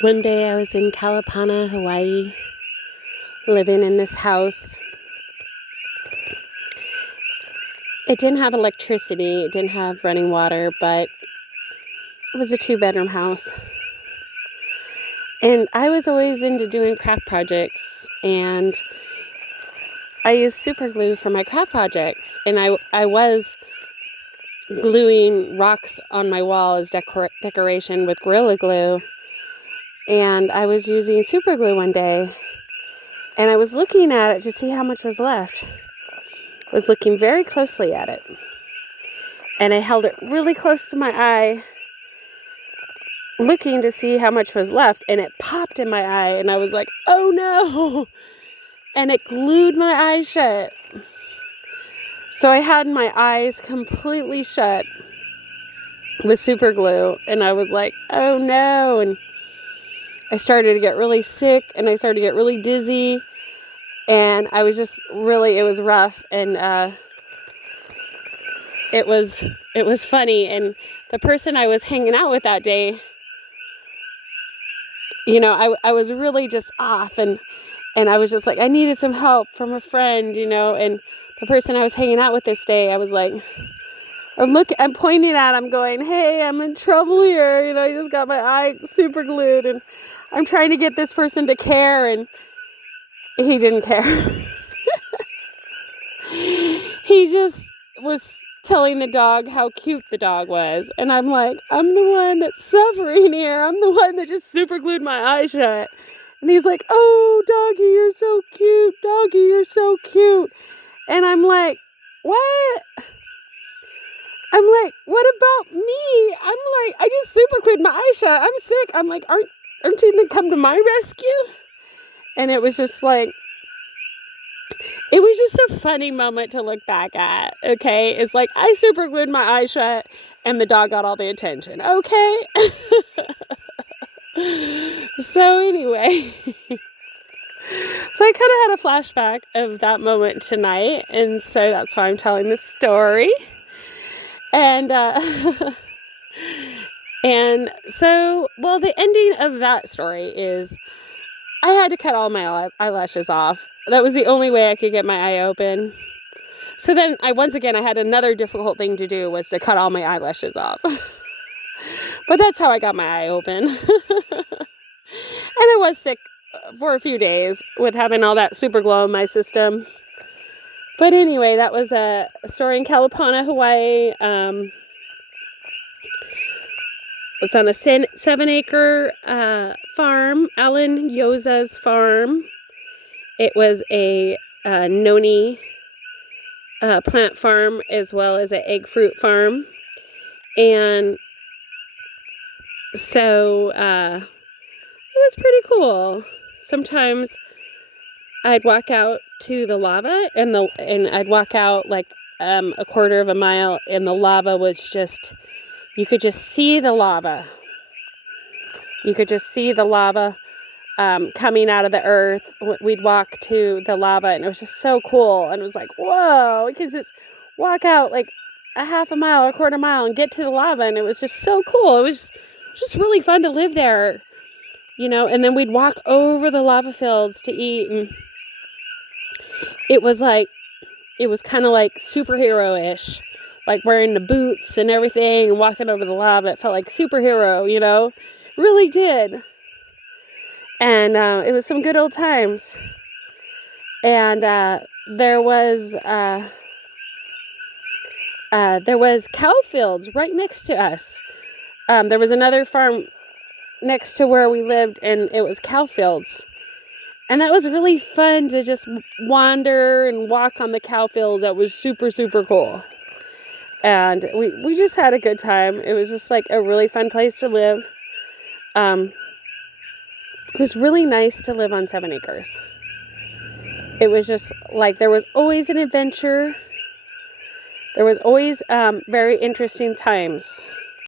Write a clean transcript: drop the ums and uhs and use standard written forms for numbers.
One day I was in Kalapana, Hawaii, living in this house. It didn't have electricity, it didn't have running water, but it was a 2-bedroom house. And I was always into doing craft projects, and I used super glue for my craft projects. And I was gluing rocks on my wall as decoration with Gorilla Glue. And I was using super glue one day, and I was looking at it to see how much was left. I was looking very closely at it, and I held it really close to my eye, looking to see how much was left, and it popped in my eye, and I was like, oh no, and it glued my eyes shut. So I had my eyes completely shut with super glue, and I was like, oh no, and I started to get really sick, and I started to get really dizzy, and I was just really, it was rough, and it was funny. And the person I was hanging out with that day, I was really just off, and I was just like, I needed some help from a friend, and the person I was hanging out with this day, I was like, I'm pointing at him going, hey, I'm in trouble here, I just got my eye super glued, and I'm trying to get this person to care, and he didn't care. He just was telling the dog how cute the dog was, and I'm like, I'm the one that's suffering here. I'm the one that just super glued my eye shut. And he's like, oh, doggy, you're so cute. Doggy, you're so cute. And I'm like, what? I'm like, what about me? I'm like, I just super glued my eye shut. I'm sick. I'm like, aren't you going to come to my rescue? And it was just like, it was just a funny moment to look back at, okay? It's like, I super glued my eye shut, and the dog got all the attention, okay? So anyway, so I kind of had a flashback of that moment tonight, and so that's why I'm telling this story. And and so, well, the ending of that story is I had to cut all my eyelashes off. That was the only way I could get my eye open. So then I had another difficult thing to do, was to cut all my eyelashes off. But that's how I got my eye open. And I was sick for a few days with having all that super glue in my system. But anyway, that was a story in Kalapana, Hawaii. It's on a 7-acre farm, Alan Yoza's farm. It was a noni plant farm, as well as an egg fruit farm. And so it was pretty cool. Sometimes I'd walk out to the lava, and I'd walk out like a quarter of a mile, and the lava was just, you could just see the lava. You could just see the lava coming out of the earth. We'd walk to the lava, and it was just so cool. And it was like, whoa, we could just walk out like a half a mile or a quarter mile and get to the lava. And it was just so cool. It was just really fun to live there, and then we'd walk over the lava fields to eat. And it was kind of like superhero-ish, like wearing the boots and everything and walking over the lava. It felt like superhero, really did. And it was some good old times. And there was cow fields right next to us. There was another farm next to where we lived, and it was cow fields. And that was really fun to just wander and walk on the cow fields. That was super, super cool. And we just had a good time. It was just like a really fun place to live. It was really nice to live on 7 acres. It was just like there was always an adventure. There was always very interesting times.